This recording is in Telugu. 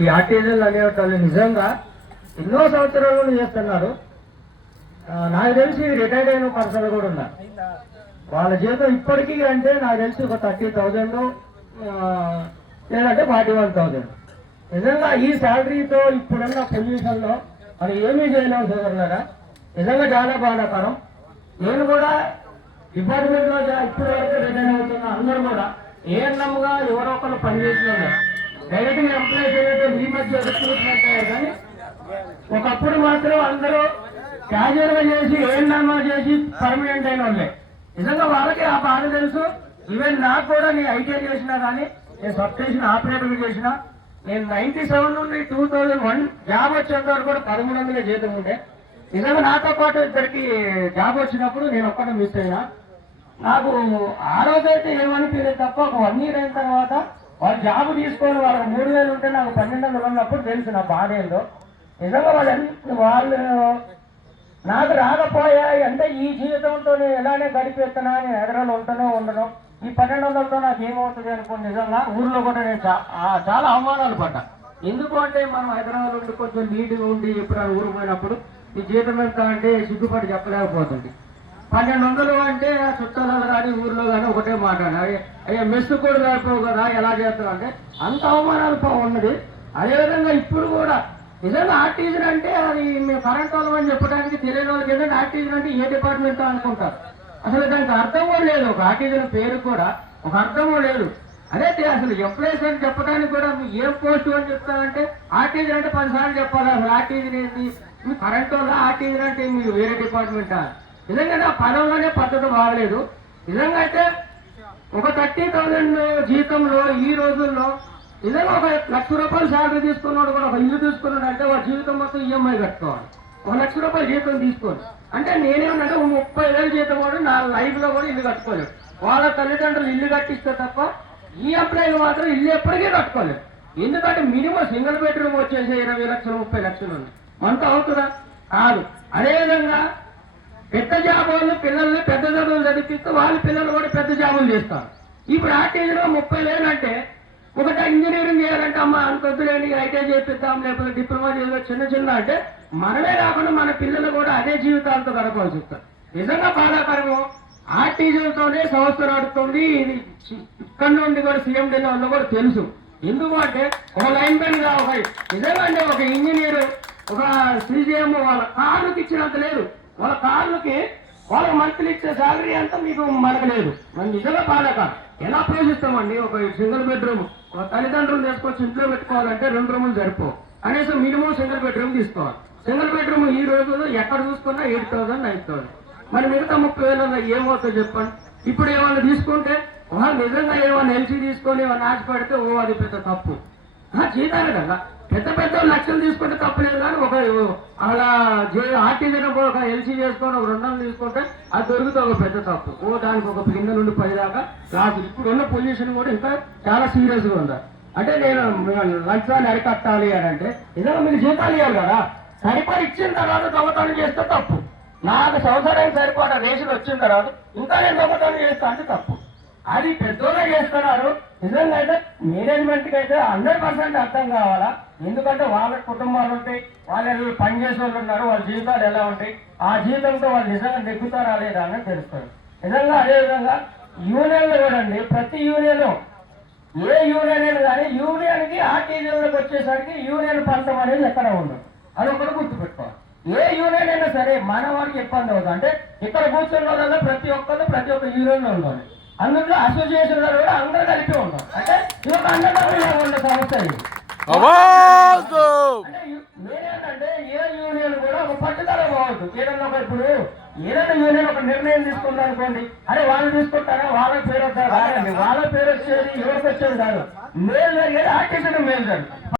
ఈ ఆర్టిజన్లు అనేవాళ్ళు నిజంగా ఎన్నో సంవత్సరాలు చేస్తున్నారు. నాకు తెలిసి రిటైర్డ్ అయిన పర్సన్ కూడా ఉన్నారు. వాళ్ళ జీతం ఇప్పటికీ అంటే నాకు తెలిసి ఒక 30,000 లేదంటే 41,000. నిజంగా ఈ శాలరీతో ఇప్పుడున్న పొజిషన్ లో మనం ఏమీ చేయలేము సోదరులారా. నిజంగా చాలా బాధాకరం. నేను కూడా డిపార్ట్మెంట్ లో ఇప్పటి వరకు రిటైర్ అవుతున్న అందరూ కూడా ఏఎన్ఎంగా ఎవరో ఒకరు పనిచేస్తున్నారు. డైరెక్ట్ గా ఎంప్లాయీస్ ఏదైతే ఈ మధ్య రిక్రూట్మెంట్ అయ్యారు. కానీ ఒకప్పుడు మాత్రం అందరూ క్యాజువల్ గా చేసి ఏఎన్ఎం చేసి పర్మనెంట్ అయిన వాళ్ళే. నిజంగా వాళ్ళకి ఆ బాధ తెలుసు. ఈవెన్ నాకు కూడా నేను ఐటీఐ చేసినా కానీ నేను సబ్ స్టేషన్ ఆపరేటర్ చేసిన. నేను 97 నుండి 2001 జాబ్ వచ్చేంత వరకు కూడా 1300 జీతం ఉండే. నిజంగా నాతో పాటు ఇద్దరికి జాబ్ వచ్చినప్పుడు నేను ఒక్కటే మిస్ అయినా. నాకు ఆ రోజైతే ఏమనిపించలేదు తప్ప ఒక 1 year అయిన తర్వాత వాళ్ళు జాబ్ తీసుకొని వాళ్ళకి 3000 ఉంటే నాకు 1200 ఉన్నప్పుడు తెలుసు నా బాధ ఏందో. నిజంగా వాళ్ళు నాకు రాకపోయాయి అంటే ఈ జీవితంతో నేను ఎలానే గడిపేస్తున్నా, నేను హైదరాబాద్ ఉంటానో ఉండను, ఈ 1200తో నాకు ఏమవుతుంది అనుకోండి. నిజంగా ఊర్లో కూడా నేను చాలా అవమానాలు పడ్డా. ఎందుకు అంటే మనం హైదరాబాద్ ఉండి కొంచెం నీట్గా ఉండి ఎప్పుడైనా ఊరు పోయినప్పుడు ఈ జీతం ఎంత అంటే సిగ్గుపడి చెప్పలేకపోతుంది. 1200 అంటే చుట్టాలలో కానీ ఊర్లో కానీ ఒకటే మాట, అయ్యా మెస్సు కూడా సరిపోవు కదా ఎలా చేస్తావు అంటే అంత అవమానాలు ఉన్నది. అదేవిధంగా ఇప్పుడు కూడా నిజంగా ఆర్టిజన్ అంటే అది మేము కరెంట్ వాళ్ళం అని చెప్పడానికి తెలియని వాళ్ళకి ఏంటంటే ఆర్టిజన్ అంటే ఏ డిపార్ట్మెంట్ అనుకుంటారు. అసలు దానికి అర్థం కూడా లేదు. ఒక ఆర్టిజన్ పేరు కూడా ఒక అర్థం లేదు. అదే అసలు ఎంప్లాయీస్ అని చెప్పడానికి కూడా ఏం పోస్ట్ అని చెప్తానంటే ఆర్టిజన్ అంటే 10 సార్లు చెప్పాలి. అసలు ఆర్టిజన్ ఏంటి, మీ కరెంట్ వాళ్ళ ఆర్టిజన్ అంటే మీరు వేరే డిపార్ట్మెంటా? నిజంగా నా పదంలోనే పద్ధతి బాగలేదు. నిజంగా అయితే ఒక 30,000 జీతంలో ఈ రోజుల్లో నిజంగా ఒక ₹1,00,000 శాలరీ తీసుకున్నాడు కూడా ఒక ఇల్లు తీసుకున్నాడు అంటే వాడి జీవితం మొత్తం ఈఎంఐ కట్టుకోవాలి. ₹1,00,000 జీతం తీసుకోండి అంటే నేనేమంటే 30,000 జీతం కూడా నా లైఫ్ లో కూడా ఇల్లు కట్టుకోలేదు. వాళ్ళ తల్లిదండ్రులు ఇల్లు కట్టిస్తే తప్ప ఈ ఎంప్లాయీలు మాత్రం ఇల్లు ఎప్పటికీ కట్టుకోలేదు. ఎందుకంటే మినిమం సింగిల్ బెడ్రూమ్ వచ్చేసి 20 లక్షలు 30 లక్షలు ఉంది. మనతో అవుతుందా? కాదు. అదేవిధంగా పెద్ద జాబ్ వాళ్ళు పిల్లల్ని పెద్ద చదువులు చదివిస్తే వాళ్ళ పిల్లలు కూడా పెద్ద జాబులు చేస్తారు. ఇప్పుడు ఆర్టీజీలో 30,000 అంటే ఒకటి ఇంజనీరింగ్ చేయాలంటే అమ్మ అంతొద్దులేని ఐటీఐ చేపిద్దాం లేకపోతే డిప్లొమా చేయాలి చిన్న అంటే మనమే కాకుండా మన పిల్లలు కూడా అదే జీవితాలతో గడపాల్సి వస్తారు. నిజంగా బాధాకరము. ఆర్టీజీలతోనే సంస్థ నడుస్తుంది. ఇది ఇక్కడ నుండి కూడా సీఎం ఢిల్లీ వాళ్ళు కూడా తెలుసు. ఎందుకు అంటే ఒక లైన్ మెన్ గా నిజంగా అంటే ఒక ఇంజనీర్ ఒక సీజీఎం వాళ్ళ కార్లకు ఇచ్చినంత లేదు. వాళ్ళ కార్లకి వాళ్ళ మంత్లీ ఇచ్చే శాలరీ అంతా మీకు మనకు లేదు. మన నిజంగా బాధాకరం. ఎలా పోషిస్తామండి? ఒక సింగిల్ బెడ్రూమ్ ఒక తల్లిదండ్రులు తీసుకొచ్చి ఇంట్లో పెట్టుకోవాలంటే 2 రూములు సరిపోవు. కనీసం మినిమం సింగిల్ బెడ్రూమ్ తీసుకోవాలి. సింగిల్ బెడ్రూమ్ ఈ రోజుల్లో ఎక్కడ చూసుకున్నా 8,000 9,000. మరి మిగతా 30,000 ఏమవుతుందో చెప్పండి. ఇప్పుడు ఏమన్నా తీసుకుంటే నిజంగా ఏమన్నా ఎల్సీ తీసుకొని ఏమన్నా ఆశపడితే అది పెద్ద తప్పు. జీతాలు కదా పెద్ద పెద్ద లక్షలు తీసుకుంటే తప్పలేదు. కానీ ఒక అలా ఆర్టీజన్ ఒక ఎల్సీ చేసుకొని ఒక 200 తీసుకుంటే అది దొరికితే ఒక పెద్ద తప్పు. దానికి ఒక 2 నుండి 10 దాకా లాస్. ఇప్పుడు ఉన్న పొజిషన్ కూడా ఇంకా చాలా సీరియస్ గా ఉందా అంటే నేను లంచాన్ని అరికట్టాలి అని అంటే నిజంగా మీకు జీతాలు ఇవ్వాలి కదా. సరిపడి ఇచ్చిన తర్వాత దొంగతనం చేస్తే తప్పు. నాకు సంవత్సరానికి సరిపడా రేషన్ వచ్చిన తర్వాత ఇంకా నేను దొంగతనం చేస్తా అంటే తప్పు. అది పెద్దోళ్ళే చేస్తున్నారు. నిజంగా అయితే మేనేజ్మెంట్ కి అయితే 100% అర్థం కావాలా. ఎందుకంటే వాళ్ళ కుటుంబాలు ఉంటాయి, వాళ్ళు పనిచేసే వాళ్ళు ఉన్నారు, వాళ్ళ జీవితాలు ఎలా ఉంటాయి, ఆ జీవితంతో వాళ్ళు నిజంగా నెగ్గుతారా లేదా అని తెలుస్తారు. నిజంగా అదేవిధంగా యూనియన్లు కూడా అండి. ప్రతి యూనియన్ ఏ యూనియన్ అయినా కానీ యూనియన్ కి ఆర్టీజీలోకి వచ్చేసరికి యూనియన్ పంతం అనేది ఎక్కడ ఉండదు. అది ఒకటి గుర్తుపెట్టుకోవాలి. ఏ యూనియన్ అయినా సరే మన వారికి ఇబ్బంది అవుతుంది. అంటే ఇక్కడ కూర్చున్న వాళ్ళలో ప్రతి ఒక్క యూనియన్ లో ఉండాలి. అందులో అసోసియేషన్ కూడా అందరూ కలిపి ఉంటాం. అంటే ఇది ఒక అండర్స్టాండింగ్ ఉన్న సంస్థ ఇది. అంటే నేనేంటంటే ఏ యూనియన్ కూడా ఒక పట్టుదల పోవద్దు. ఏదన్నా ఇప్పుడు ఏదైనా యూనియన్ ఒక నిర్ణయం తీసుకుంది అనుకోండి, అరే వాళ్ళు తీసుకుంటారా వాళ్ళ పేరు వద్దా రాదండి. వాళ్ళ పేరు వచ్చేది ఎవరికి వచ్చేది కాదు. మేలు జరిగేది ఆర్టీసీ మేలు జరిగింది.